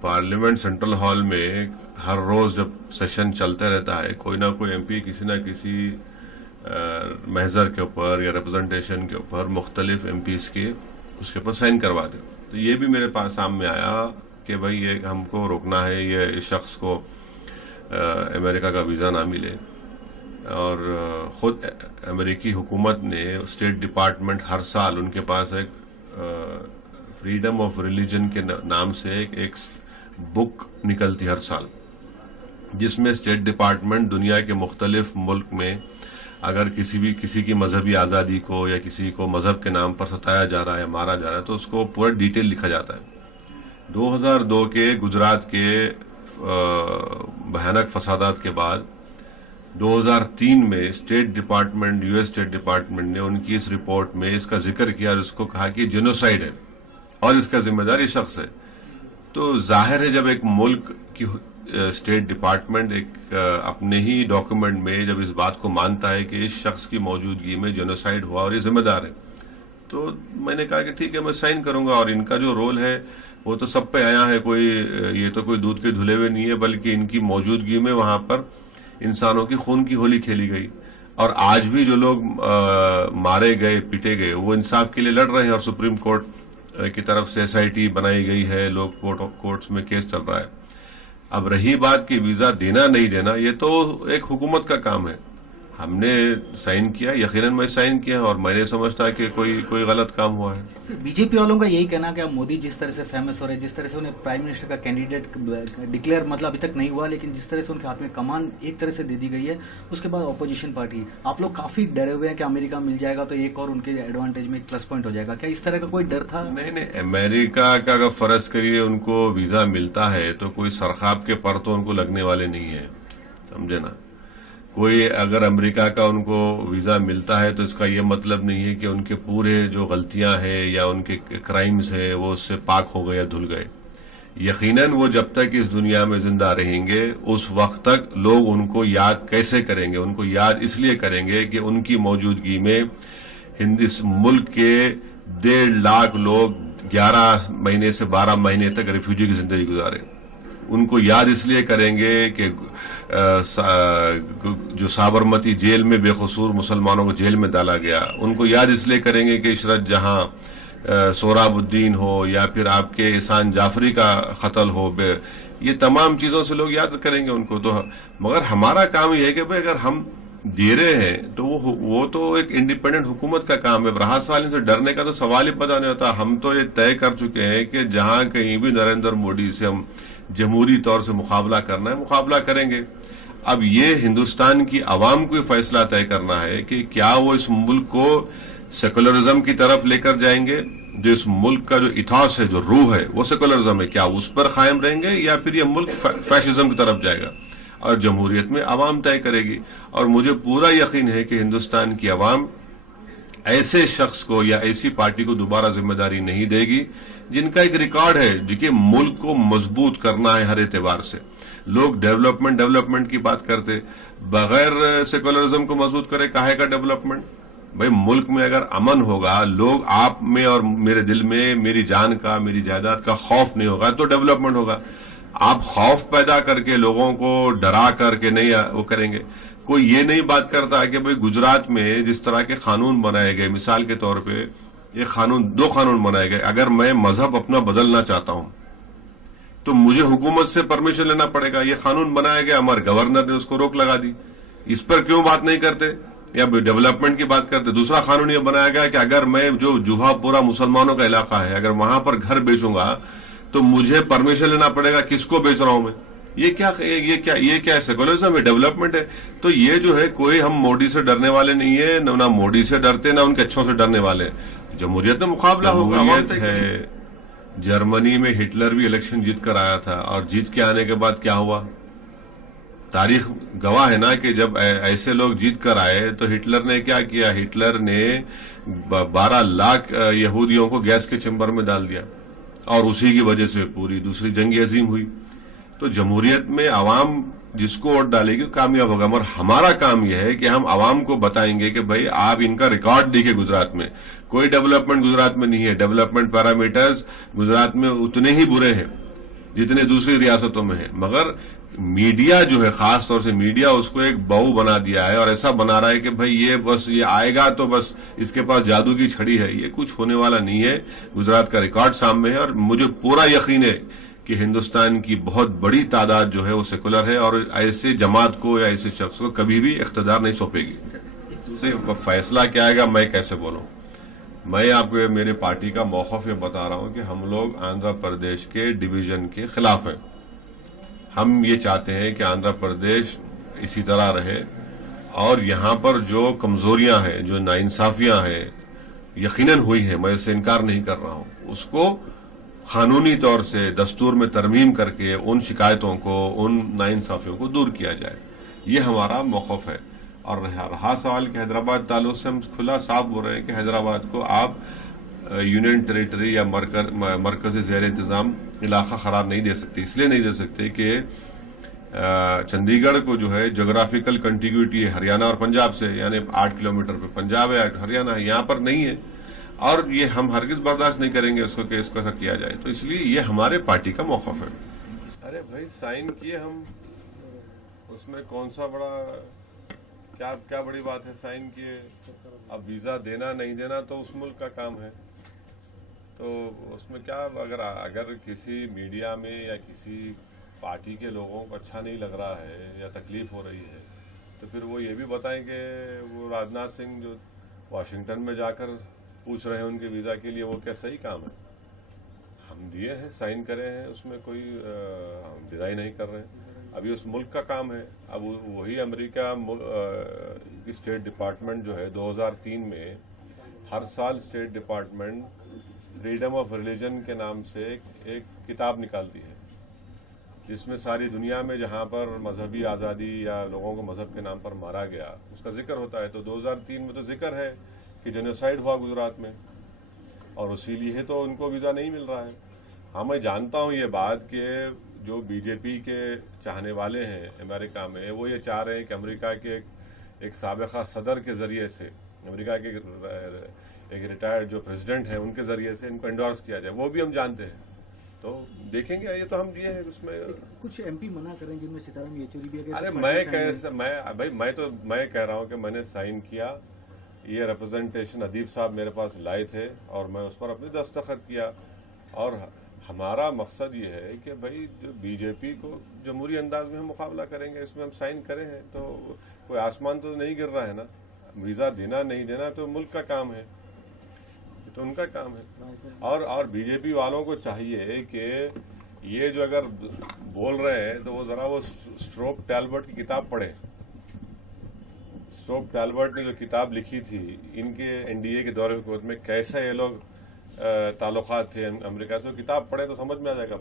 Parliament central hall میں ہر روز جب session چلتا رہتا ہے، کوئی نہ کوئی ایم پی کسی نہ کسی محضر کے اوپر یا ریپرزنٹیشن کے اوپر مختلف ایم پیز کے اس کے اوپر سائن کروا دے. تو یہ بھی میرے پاس سامنے آیا کہ بھائی یہ ہم کو روکنا ہے، یہ اس شخص کو امریکہ کا ویزا نہ ملے. اور خود امریکی حکومت نے اسٹیٹ ڈپارٹمنٹ ہر سال ان کے پاس ایک فریڈم آف ریلیجن کے نام سے ایک بک نکلتی ہر سال، جس میں اسٹیٹ ڈپارٹمنٹ دنیا کے مختلف ملک میں اگر کسی کی مذہبی آزادی کو یا کسی کو مذہب کے نام پر ستایا جا رہا ہے یا مارا جا رہا ہے تو اس کو پورا ڈیٹیل لکھا جاتا ہے. 2002 کے گجرات کے بھیانک فسادات کے بعد 2003 میں state department, U S state department نے ان کی اس رپورٹ میں اس کا ذکر کیا اور اس کو کہا کہ جینوسائیڈ ہے اور اس کا ذمہ دار یہ شخص ہے. تو ظاہر ہے جب ایک ملک کی اسٹیٹ ڈپارٹمنٹ ایک اپنے ہی ڈاکیومنٹ میں جب اس بات کو مانتا ہے کہ اس شخص کی موجودگی میں جینوسائیڈ ہوا اور یہ ذمہ دار ہے، تو میں نے کہا کہ ٹھیک ہے میں سائن کروں گا. اور ان کا جو رول ہے وہ تو سب پہ آیا ہے، یہ تو کوئی دودھ کے دھلے ہوئے نہیں ہے، بلکہ ان کی موجودگی میں وہاں پر انسانوں کی خون کی ہولی کھیلی گئی. اور آج بھی جو لوگ مارے گئے، پیٹے گئے، وہ انصاف کے لیے لڑ رہے ہیں اور سپریم کورٹ کی طرف سے SIT بنائی گئی ہے، لوگ کورٹس میں کیس چل رہا ہے. اب رہی بات کہ ویزا دینا نہیں دینا، یہ تو ایک حکومت کا کام ہے. ہم نے سائن کیا، یقیناً میں سائن کیا اور میں نے سمجھتا کہ کوئی غلط کام ہوا ہے. بی جے پی والوں کا یہی کہنا کہ مودی جس طرح سے فیمس ہو رہے ہیں، جس طرح سے انہیں پرائم منسٹر کا کینڈیڈیٹ ڈکلیئر مطلب ابھی تک نہیں ہوا، لیکن جس طرح سے ان کے ہاتھ میں کمان ایک طرح سے دے دی گئی ہے، اس کے بعد اپوزیشن پارٹی آپ لوگ کافی ڈرے ہوئے ہیں کہ امریکہ مل جائے گا تو ایک اور ان کے ایڈوانٹیج میں ایک پلس پوائنٹ ہو جائے گا. کیا اس طرح کا کوئی ڈر تھا؟ نہیں، امریکہ کا اگر فرض کریے ان کو ویزا ملتا ہے تو کوئی سرخاب کے پر تو ان کو لگنے والے نہیں ہیں، سمجھے نا. کوئی اگر امریکہ کا ان کو ویزا ملتا ہے تو اس کا یہ مطلب نہیں ہے کہ ان کے پورے جو غلطیاں ہیں یا ان کے کرائمز ہیں وہ اس سے پاک ہو گئے یا دھل گئے. یقیناً وہ جب تک اس دنیا میں زندہ رہیں گے اس وقت تک لوگ ان کو یاد کیسے کریں گے؟ ان کو یاد اس لیے کریں گے کہ ان کی موجودگی میں اس ملک کے 1.5 لاکھ لوگ 11 مہینے سے 12 مہینے تک ریفیوجی کی زندگی گزارے. ان کو یاد اس لیے کریں گے کہ جو سابرمتی جیل میں بے قصور مسلمانوں کو جیل میں ڈالا گیا، ان کو یاد اس لیے کریں گے کہ عشرت جہاں، سہراب الدین ہو یا پھر آپ کے احسان جعفری کا قتل ہو، یہ تمام چیزوں سے لوگ یاد کریں گے ان کو. تو مگر ہمارا کام یہ ہے کہ بھائی اگر ہم دے رہے ہیں تو وہ تو ایک انڈیپینڈنٹ حکومت کا کام ہے. راحت سالین سے ڈرنے کا تو سوال ہی پتہ نہیں ہوتا. ہم تو یہ طے کر چکے ہیں کہ جہاں کہیں بھی نریندر مودی سے ہم جمہوری طور سے مقابلہ کرنا ہے، مقابلہ کریں گے. اب یہ ہندوستان کی عوام کو فیصلہ طے کرنا ہے کہ کیا وہ اس ملک کو سیکولرزم کی طرف لے کر جائیں گے، جو اس ملک کا جو ایتھاس ہے، جو روح ہے، وہ سیکولرزم ہے، کیا اس پر قائم رہیں گے یا پھر یہ ملک فیشزم کی طرف جائے گا. اور جمہوریت میں عوام طے کرے گی. اور مجھے پورا یقین ہے کہ ہندوستان کی عوام ایسے شخص کو یا ایسی پارٹی کو دوبارہ ذمہ داری نہیں دے گی جن کا ایک ریکارڈ ہے کہ ملک کو مضبوط کرنا ہے ہر اعتبار سے. لوگ ڈیولپمنٹ کی بات کرتے، بغیر سیکولرزم کو مضبوط کرے کاہے کا ڈیولپمنٹ؟ بھائی ملک میں اگر امن ہوگا، لوگ آپ میں اور میرے دل میں میری جان کا، میری جائیداد کا خوف نہیں ہوگا تو ڈیولپمنٹ ہوگا. آپ خوف پیدا کر کے لوگوں کو ڈرا کر کے نہیں وہ کریں گے. کوئی یہ نہیں بات کرتا کہ بھئی گجرات میں جس طرح کے قانون بنائے گئے، مثال کے طور پہ یہ دو قانون بنائے گئے، اگر میں مذہب اپنا بدلنا چاہتا ہوں تو مجھے حکومت سے پرمیشن لینا پڑے گا. یہ قانون بنایا گیا، ہمارے گورنر نے اس کو روک لگا دی. اس پر کیوں بات نہیں کرتے یا ڈیولپمنٹ کی بات کرتے؟ دوسرا قانون یہ بنایا گیا کہ اگر میں جو جوہا پورا مسلمانوں کا علاقہ ہے، اگر وہاں پر گھر بیچوں گا تو مجھے پرمیشن لینا پڑے گا. کس کو بیچ رہا ہوں میں؟ یہ کیا سیکولرزم ہے، ڈیولپمنٹ ہے؟ تو یہ جو ہے کوئی ہم مودی سے ڈرنے والے نہیں ہے، نہ مودی سے ڈرتے نہ ان کے اچھوں سے ڈرنے والے. جمہوریت میں مقابلہ ہوگا. جمہوریت ہے. جرمنی میں ہٹلر بھی الیکشن جیت کر آیا تھا اور جیت کے آنے کے بعد کیا ہوا؟ تاریخ گواہ ہے نا کہ جب ایسے لوگ جیت کر آئے تو ہٹلر نے کیا کیا؟ ہٹلر نے 12 لاکھ یہودیوں کو گیس کے چیمبر میں ڈال دیا اور اسی کی وجہ سے پوری دوسری جنگ عظیم ہوئی. تو جمہوریت میں عوام جس کو ووٹ ڈالے گی کامیاب ہوگا. مگر ہمارا کام یہ ہے کہ ہم عوام کو بتائیں گے کہ بھائی آپ ان کا ریکارڈ دیکھیں. گجرات میں کوئی ڈیولپمنٹ گجرات میں نہیں ہے. ڈیولپمنٹ پیرامیٹرز گجرات میں اتنے ہی برے ہیں. جتنے دوسری ریاستوں میں ہیں. مگر میڈیا جو ہے، خاص طور سے میڈیا، اس کو ایک بہو بنا دیا ہے اور ایسا بنا رہا ہے کہ بھئی یہ آئے گا تو بس اس کے پاس جادو کی چھڑی ہے. یہ کچھ ہونے والا نہیں ہے. گجرات کا ریکارڈ سامنے ہے اور مجھے پورا یقین ہے کہ ہندوستان کی بہت بڑی تعداد جو ہے وہ سیکولر ہے اور ایسے جماعت کو یا ایسے شخص کو کبھی بھی اقتدار نہیں سونپے گی. فیصلہ کیا آئے گا میں کیسے بولوں؟ میں آپ کو میرے پارٹی کا موقف یہ بتا رہا ہوں کہ ہم لوگ آندھرا پردیش کے ڈویژن کے خلاف ہیں. ہم یہ چاہتے ہیں کہ آندھرا پردیش اسی طرح رہے اور یہاں پر جو کمزوریاں ہیں، جو ناانصافیاں ہیں، یقیناً ہوئی ہیں، میں اس سے انکار نہیں کر رہا ہوں، اس کو قانونی طور سے دستور میں ترمیم کر کے ان شکایتوں کو، ان ناانصافیوں کو دور کیا جائے. یہ ہمارا موقف ہے. اور رہا سوال کہ حیدرآباد تعلق سے ہم کھلا صاف بول رہے ہیں کہ حیدرآباد کو آپ یونین ٹیریٹری یا مرکزی زیر انتظام علاقہ قرار نہیں دے سکتے. اس لیے نہیں دے سکتے کہ چندی گڑھ کو جو ہے جغرافیکل کنٹیگوٹی ہے ہریانہ اور پنجاب سے، یعنی 8 کلومیٹر پہ پنجاب ہے، ہریانہ ہے، یہاں پر نہیں ہے اور یہ ہم ہرگز برداشت نہیں کریں گے اس کو کہ اس کو ایسا کیا جائے. تو اس لیے یہ ہمارے پارٹی کا موقف ہے. ارے بھائی سائن کیے ہم، اس میں کون سا بڑا کیا بڑی بات ہے؟ سائن کیے، اب ویزا دینا نہیں دینا تو اس ملک کا کام ہے. تو اس میں کیا، اگر کسی میڈیا میں یا کسی پارٹی کے لوگوں کو اچھا نہیں لگ رہا ہے یا تکلیف ہو رہی ہے تو پھر وہ یہ بھی بتائیں کہ وہ راجناتھ سنگھ جو واشنگٹن میں جا کر پوچھ رہے ہیں ان کے ویزا کے لیے، وہ کیا صحیح کام ہے؟ ہم دیے ہیں، سائن کرے ہیں، اس میں کوئی ہم ڈینائی نہیں کر رہے ہیں. ابھی اس ملک کا کام ہے. اب وہی امریکہ کی اسٹیٹ ڈپارٹمنٹ جو ہے 2003 میں ہر سال state department freedom of religion کے نام سے ایک کتاب نکالتی ہے جس میں ساری دنیا میں جہاں پر مذہبی آزادی یا لوگوں کو مذہب کے نام پر مارا گیا اس کا ذکر ہوتا ہے. تو 2003 میں تو ذکر ہے کہ جینوسائیڈ ہوا گجرات میں اور اسی لیے تو ان کو ویزا نہیں مل رہا ہے. ہاں میں جانتا ہوں یہ بات کہ جو بی جے پی کے چاہنے والے ہیں امریکہ میں، وہ یہ چاہ رہے ہیں کہ امریکہ کے ایک سابقہ صدر کے ذریعے سے، امریکہ کے ایک ریٹائرڈ جو پریزیڈنٹ ہیں ان کے ذریعے سے ان کو انڈورس کیا جائے. وہ بھی ہم جانتے ہیں. تو دیکھیں گے، یہ تو ہم دیے ہیں. اس میں کچھ ایم پی منع کریں جن میں سیتارام یچوری بھی ہے. ارے میں کہہ رہا ہوں کہ میں نے سائن کیا. یہ ریپرزنٹیشن ادیب صاحب میرے پاس لائے تھے اور میں اس پر اپنی دستخط کیا. اور ہمارا مقصد یہ ہے کہ بھائی جو بی جے پی کو جمہوری انداز میں ہم مقابلہ کریں گے، اس میں ہم سائن کرے ہیں تو کوئی آسمان تو نہیں گر رہا ہے نا. ویزا دینا نہیں دینا تو ملک کا کام ہے، تو ان کا کام ہے. اور بی جے پی والوں کو چاہیے کہ یہ جو اگر بول رہے ہیں تو وہ ذرا وہ اسٹروپ ٹیلبرٹ کی کتاب پڑھیں. اسٹروپ ٹیلبرٹ نے جو کتاب لکھی تھی ان کے این ڈی اے کے دور حکومت میں کیسے یہ لوگ تعلقات تھے امریکہ سے، کتاب پڑھیں تو سمجھ میں آ جائے گا.